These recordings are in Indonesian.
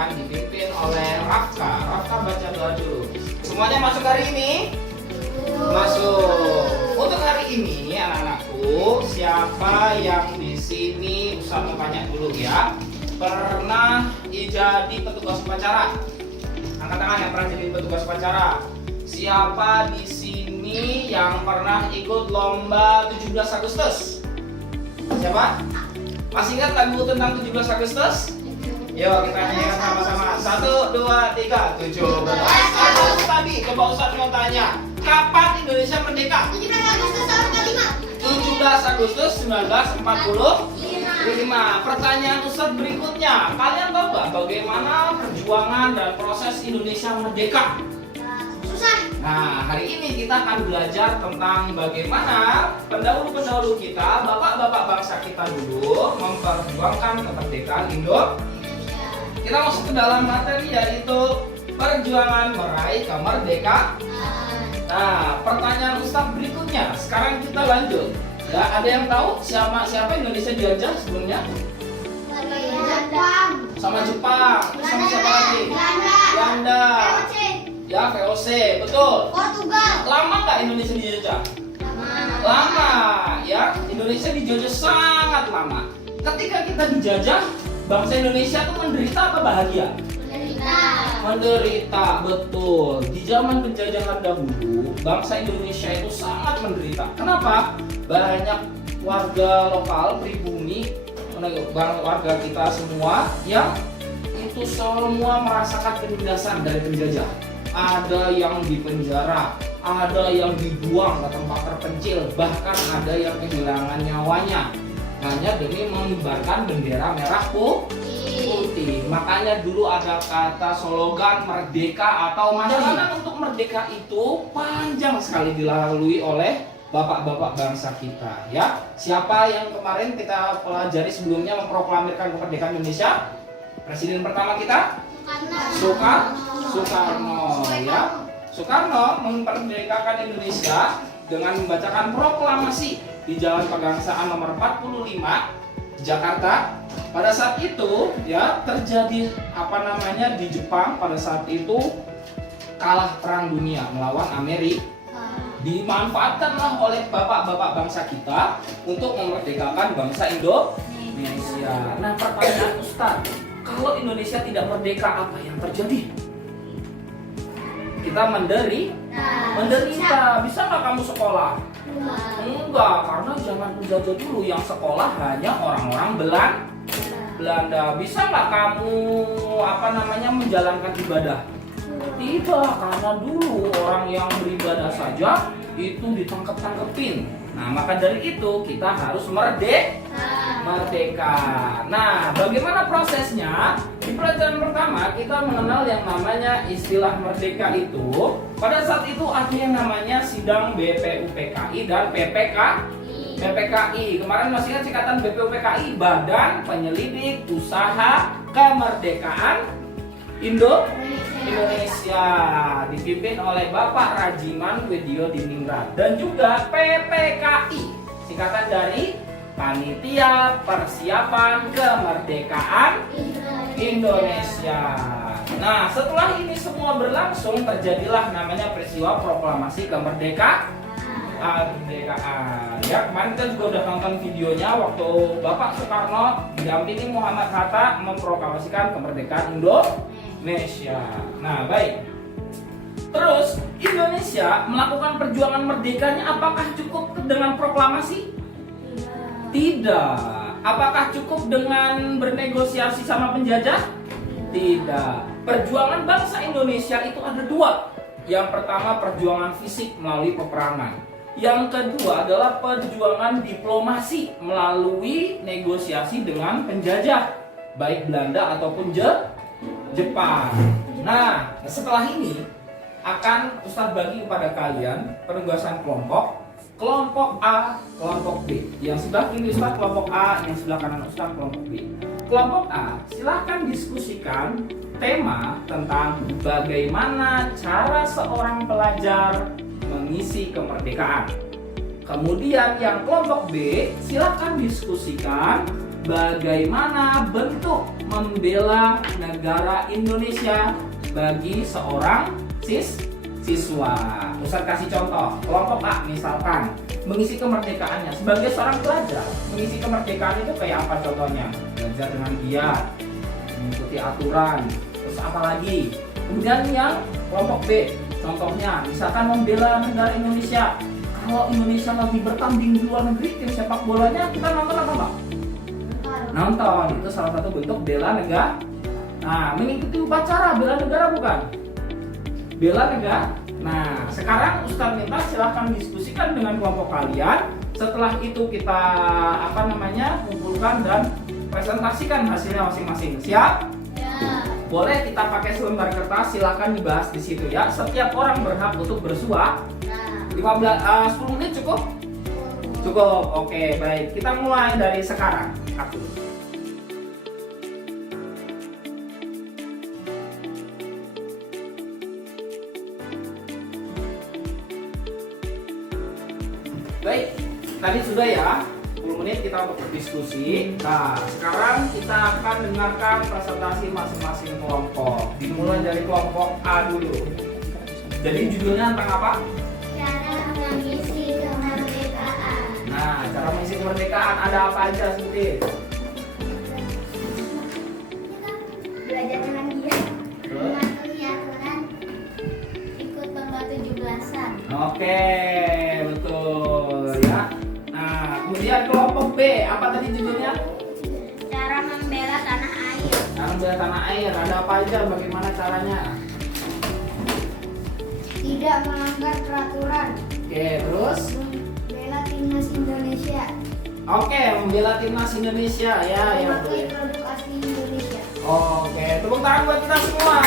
akan dipimpin oleh Rafka. Rafka baca doa dulu. Semuanya masuk hari ini? Masuk. Untuk hari ini anak-anakku, siapa yang di sini Ustaz mau tanya dulu ya, pernah jadi petugas upacara? Angkat tangan yang pernah jadi petugas upacara. Siapa di sini yang pernah ikut lomba 17 Agustus? Siapa? Masih ingat lagu tentang 17 Agustus? Yuk kita nyanyikan sama-sama. 1, 2, 3. 17 Agustus tadi. Coba Ustaz mau tanya, kapan Indonesia merdeka? 17 Agustus tahun ke-5. 17 Agustus 1945. Pertanyaan Ustaz berikutnya, kalian tahu nggak bagaimana perjuangan dan proses Indonesia merdeka? Susah. Nah, hari ini kita akan belajar tentang bagaimana pendahulu-pendahulu kita, bapak-bapak bangsa kita dulu memperjuangkan kemerdekaan Indonesia. Kita masuk ke dalam materi yaitu perjuangan meraih kemerdekaan. Nah, pertanyaan Ustaz berikutnya. Sekarang kita lanjut. Ya, ada yang tahu siapa Indonesia dijajah sebelumnya? Jepang. Sama Jepang. Terus sama siapa lagi? Belanda. Ya, VOC, betul. Portugal. Lama nggak Indonesia dijajah? Lama, ya. Indonesia dijajah sangat lama. Ketika kita dijajah, bangsa Indonesia itu menderita apa bahagia? Menderita, betul. Di zaman penjajahan dahulu, bangsa Indonesia itu sangat menderita. Kenapa? Banyak warga lokal, pribumi, warga kita semua yang itu semua merasakan penindasan dari penjajah. Ada yang dipenjara, ada yang dibuang ke tempat terpencil, bahkan ada yang kehilangan nyawanya hanya demi mengibarkan bendera merah putih. Makanya dulu ada kata slogan merdeka atau perjalanan untuk merdeka itu panjang sekali dilalui oleh bapak-bapak bangsa kita, ya. Siapa yang kemarin kita pelajari sebelumnya memproklamirkan kemerdekaan Indonesia? Presiden pertama kita? Soekarno, ya. Soekarno memerdekakan Indonesia dengan membacakan proklamasi di Jalan Pegangsaan nomor 45 di Jakarta. Pada saat itu ya terjadi di Jepang pada saat itu kalah perang dunia melawan Amerika. Dimanfaatkanlah oleh bapak-bapak bangsa kita untuk memerdekakan bangsa Indonesia. Nah, pertanyaan Ustaz, kalau Indonesia tidak merdeka apa yang terjadi? Kita menderita. Bisa nggak kamu sekolah? Enggak, karena zaman penjajah dulu yang sekolah hanya orang-orang Belanda. Bisa nggak kamu menjalankan ibadah? Tidak, karena dulu orang yang beribadah saja itu ditangkap-tangkepin. Nah, maka dari itu kita harus merdeka. Nah, bagaimana prosesnya? Di pelajaran pertama kita mengenal yang namanya istilah merdeka itu. Pada saat itu ada yang namanya sidang BPUPKI dan PPKI. Kemarin masih ingat singkatan BPUPKI, Badan Penyelidik Usaha Kemerdekaan Indonesia, dipimpin oleh Bapak Rajiman Widyodiningrat, dan juga PPKI, singkatan dari Panitia Persiapan Kemerdekaan Indonesia. Nah, setelah ini semua berlangsung, terjadilah namanya peristiwa proklamasi kemerdekaan. Ya, kemarin kita juga udah nonton videonya waktu Bapak Soekarno didampingi Muhammad Hatta memproklamasikan kemerdekaan Indonesia. Nah, baik. Terus Indonesia melakukan perjuangan merdekanya apakah cukup dengan proklamasi? Tidak. Apakah cukup dengan bernegosiasi sama penjajah? Tidak. Perjuangan bangsa Indonesia itu ada dua. Yang pertama perjuangan fisik melalui peperangan. Yang kedua adalah perjuangan diplomasi melalui negosiasi dengan penjajah, baik Belanda ataupun Jepang. Nah, setelah ini akan Ustadz bagi kepada kalian penugasan kelompok A, kelompok B. Yang sebelah kiri Ustadz kelompok A, yang sebelah kanan Ustadz kelompok B. Kelompok A, silahkan diskusikan tema tentang bagaimana cara seorang pelajar mengisi kemerdekaan. Kemudian yang kelompok B, silahkan diskusikan bagaimana bentuk membela negara Indonesia bagi seorang siswa. Ustaz kasih contoh. Kelompok A misalkan mengisi kemerdekaannya sebagai seorang pelajar. Mengisi kemerdekaan itu kayak apa contohnya? Belajar dengan giat, mengikuti aturan, terus apa lagi? Kemudian yang kelompok B, contohnya misalkan membela negara Indonesia. Kalau Indonesia lagi bertanding di luar negeri tim sepak bolanya, kita nonton apa enggak? Nonton. Itu salah satu bentuk bela negara. Nah, mengikuti upacara bela negara bukan? Bela negara. Nah, sekarang Ustadz minta silahkan diskusikan dengan kelompok kalian. Setelah itu kita kumpulkan dan presentasikan hasilnya masing-masing. Siap? Ya. Boleh kita pakai selembar kertas, silahkan dibahas di situ ya. Setiap orang berhak untuk bersuara. 10 menit cukup? Cukup. Oke, baik. Kita mulai dari sekarang. Aku. Baik, tadi sudah ya 10 menit kita untuk berdiskusi. Nah, sekarang kita akan dengarkan presentasi masing-masing kelompok. Dimulai dari kelompok A dulu. Jadi judulnya tentang apa? Cara mengisi kemerdekaan. Nah, cara mengisi kemerdekaan ada apa aja sebutin? Belajar dengan giat, Terus? mematuhi aturan, ikut lomba 17-an. Oke, betul ya. Nah, kemudian kelompok B, apa tadi judulnya? Cara membela tanah air. Cara membela tanah air, ada apa aja? Bagaimana caranya? Tidak melanggar peraturan. Oke, terus? Membela timnas Indonesia. Oke, membela timnas Indonesia ya, yang Memakai produk asli Indonesia. Oke, tepuk tangan buat kita semua.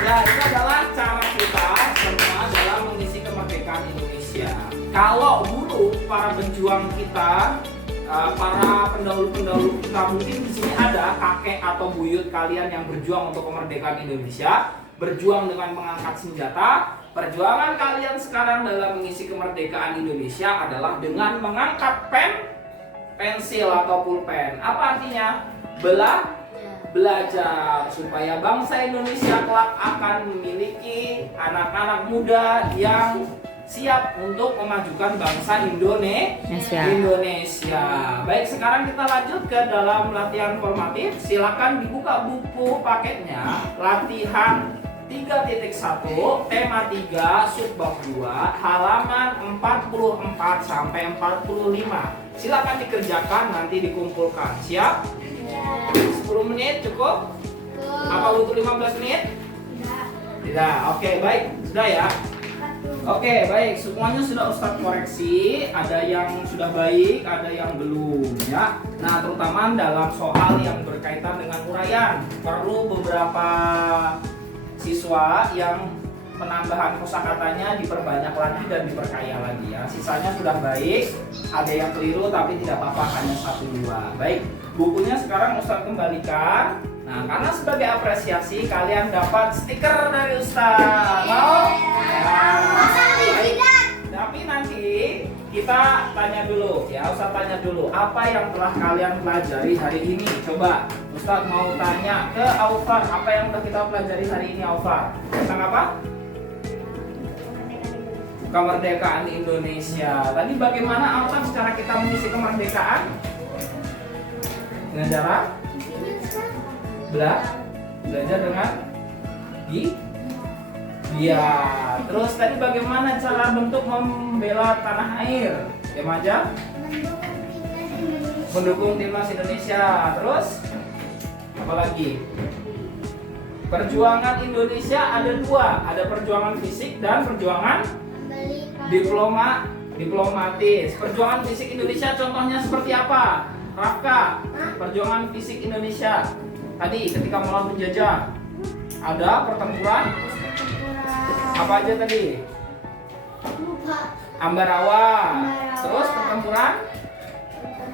Ya, itu adalah cara kita semua dalam mengisi kemerdekaan Indonesia. Kalau dulu para pejuang kita, para pendahulu-pendahulu kita, mungkin di sini ada kakek atau buyut kalian yang berjuang untuk kemerdekaan Indonesia, berjuang dengan mengangkat senjata. Perjuangan kalian sekarang dalam mengisi kemerdekaan Indonesia adalah dengan mengangkat pensil atau pulpen. Apa artinya? Belajar supaya bangsa Indonesia kelak akan memiliki anak-anak muda yang siap untuk memajukan bangsa Indonesia. Baik, sekarang kita lanjut ke dalam latihan formatif. Silakan dibuka buku paketnya. Latihan 3.1 tema 3 subbab 2 halaman 44 sampai 45. Silakan dikerjakan, nanti dikumpulkan. Siap? 10 menit cukup? Apa butuh 15 menit? Tidak. Oke, baik. Sudah ya? Oke, baik. Semuanya sudah Ustadz koreksi. Ada yang sudah baik, ada yang belum ya. Nah, terutama dalam soal yang berkaitan dengan uraian, perlu beberapa siswa yang penambahan kosakatanya diperbanyak lagi dan diperkaya lagi ya. Sisanya sudah baik, ada yang keliru tapi tidak apa-apa, hanya 1-2. Baik, bukunya sekarang Ustadz kembalikan. Nah, karena sebagai apresiasi kalian dapat stiker dari Ustadz. Mau? Tapi nanti kita tanya dulu ya, Ustadz tanya dulu apa yang telah kalian pelajari hari ini. Coba Ustadz mau tanya ke Aufar, apa yang telah kita pelajari hari ini Aufar? Tentang apa? Kemerdekaan Indonesia. Tadi bagaimana Aufar cara kita mengisi kemerdekaan? Dengan cara belajar dengan iya. Terus tadi bagaimana cara bentuk membela tanah air? Ya aja? Mendukung timnas Indonesia. Terus apa lagi? Perjuangan Indonesia ada dua, ada perjuangan fisik dan perjuangan diplomatis. Perjuangan fisik Indonesia contohnya seperti apa? Rafka, perjuangan fisik Indonesia tadi ketika melawan penjajah ada pertempuran apa aja tadi? Ambarawa. Terus pertempuran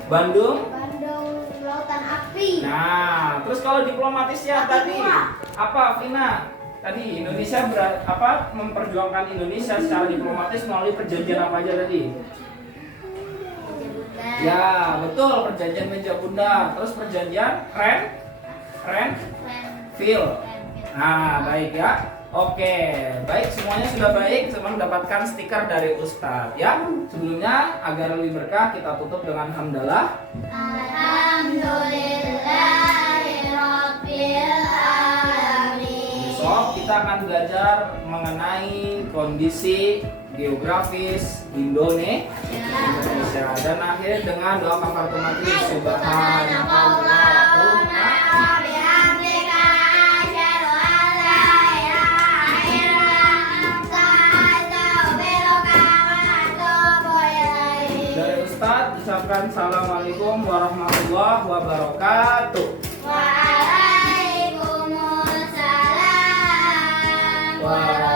Bandung Lautan Api. Nah, terus kalau diplomatisnya tadi apa, Vina? Tadi Indonesia memperjuangkan Indonesia secara diplomatis melalui perjanjian apa aja tadi? Ya, betul, perjanjian meja bundar. Terus perjanjian Renville. Nah, baik ya. Oke, baik, semuanya sudah baik. Semua mendapatkan stiker dari Ustadz ya. Sebelumnya agar lebih berkah kita tutup dengan hamdalah. Alhamdulillahirabbil alamin. Besok kita akan belajar mengenai kondisi geografis Indonesia dan akhir dengan doa kafaratul majlis. Subhanakallahumma bihamdika asyhadu an la ilaha illa anta astaghfiruka wa atubu ilaik. dari Ustadz ucapkan assalamualaikum warahmatullahi wabarakatuh. Waalaikumsalam.